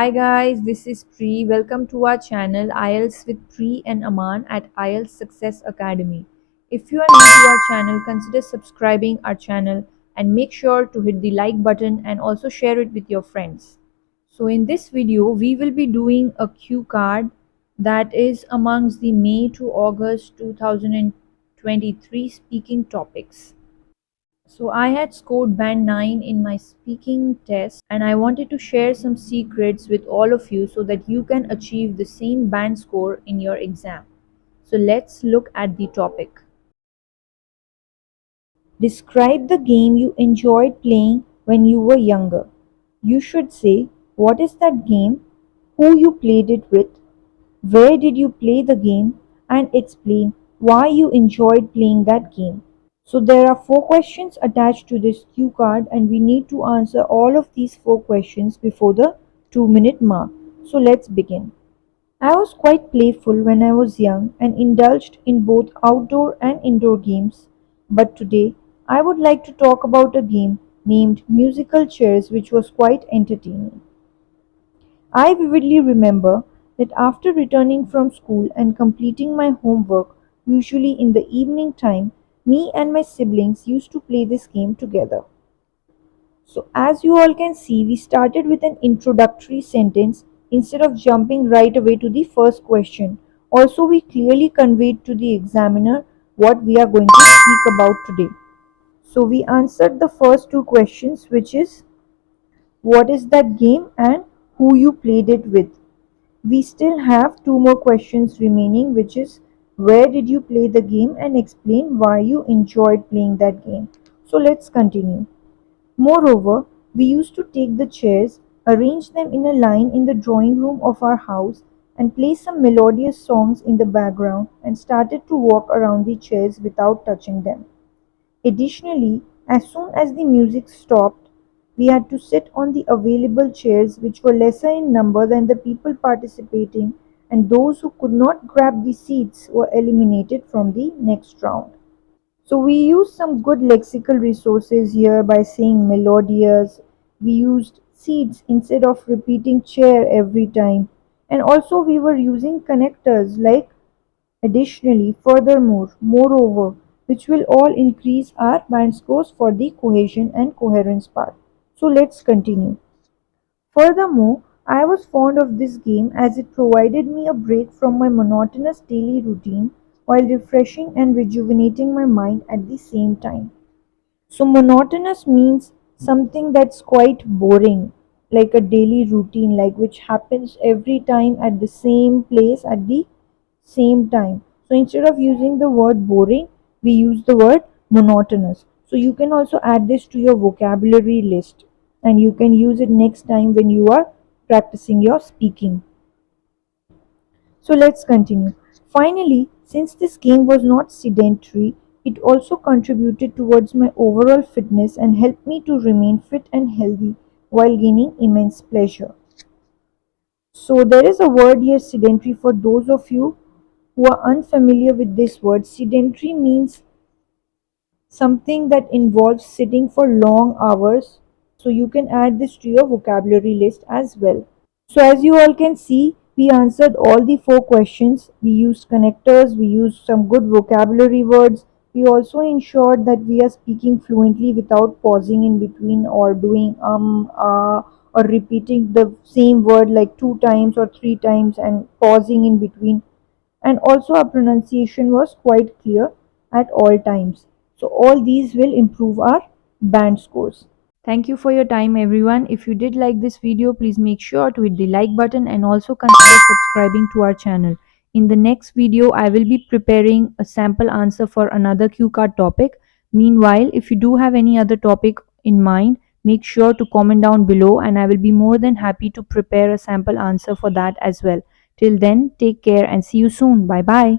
Hi guys, this is Pri. Welcome to our channel IELTS with Pri and Aman at IELTS Success Academy. If you are new to our channel, consider subscribing our channel and make sure to hit the like button and also share it with your friends. So in this video, we will be doing a cue card that is amongst the May to August 2023 speaking topics. So I had scored band 9 in my speaking test and I wanted to share some secrets with all of you so that you can achieve the same band score in your exam. So let's look at the topic. Describe the game you enjoyed playing when you were younger. You should say what is that game, who you played it with, where did you play the game, and explain why you enjoyed playing that game. So there are 4 questions attached to this cue card and we need to answer all of these 4 questions before the 2-minute mark. So let's begin. I was quite playful when I was young and indulged in both outdoor and indoor games. But today I would like to talk about a game named musical chairs which was quite entertaining. I vividly remember that after returning from school and completing my homework, usually in the evening time, me and my siblings used to play this game together. So, as you all can see, we started with an introductory sentence instead of jumping right away to the first question. Also, we clearly conveyed to the examiner what we are going to speak about today. So, we answered the first 2 questions, which is what is that game and who you played it with. We still have 2 more questions remaining, which is where did you play the game and explain why you enjoyed playing that game. So let's continue. Moreover, we used to take the chairs, arrange them in a line in the drawing room of our house, and play some melodious songs in the background and started to walk around the chairs without touching them. Additionally, as soon as the music stopped, we had to sit on the available chairs which were lesser in number than the people participating, and those who could not grab the seats were eliminated from the next round. So we used some good lexical resources here by saying melodious. We used seats instead of repeating chair every time. And also we were using connectors like additionally, furthermore, moreover, which will all increase our band scores for the cohesion and coherence part. So let's continue. Furthermore, I was fond of this game as it provided me a break from my monotonous daily routine while refreshing and rejuvenating my mind at the same time. So, monotonous means something that's quite boring, like a daily routine, like which happens every time at the same place at the same time. So, instead of using the word boring, we use the word monotonous. So, you can also add this to your vocabulary list and you can use it next time when you are practicing your speaking. So let's continue. Finally, since this game was not sedentary, it also contributed towards my overall fitness and helped me to remain fit and healthy while gaining immense pleasure. So there is a word here sedentary for those of you who are unfamiliar with this word. Sedentary means something that involves sitting for long hours. So you can add this to your vocabulary list as well. So as you all can see, we answered all the 4 questions. We used connectors, we used some good vocabulary words. We also ensured that we are speaking fluently without pausing in between or doing or repeating the same word like 2 times or 3 times and pausing in between. And also our pronunciation was quite clear at all times. So all these will improve our band scores. Thank you for your time everyone. If you did like this video, please make sure to hit the like button and also consider subscribing to our channel. In the next video, I will be preparing a sample answer for another cue card topic. Meanwhile, if you do have any other topic in mind, make sure to comment down below and I will be more than happy to prepare a sample answer for that as well. Till then, take care and see you soon. Bye bye.